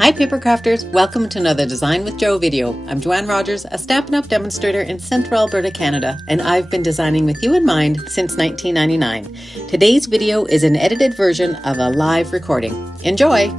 Hi Papercrafters, welcome to another Design with Jo video. I'm Joanne Rogers, a Stampin' Up! Demonstrator in Central Alberta, Canada, and I've been designing with you in mind since 1999. Today's video is an edited version of a live recording. Enjoy!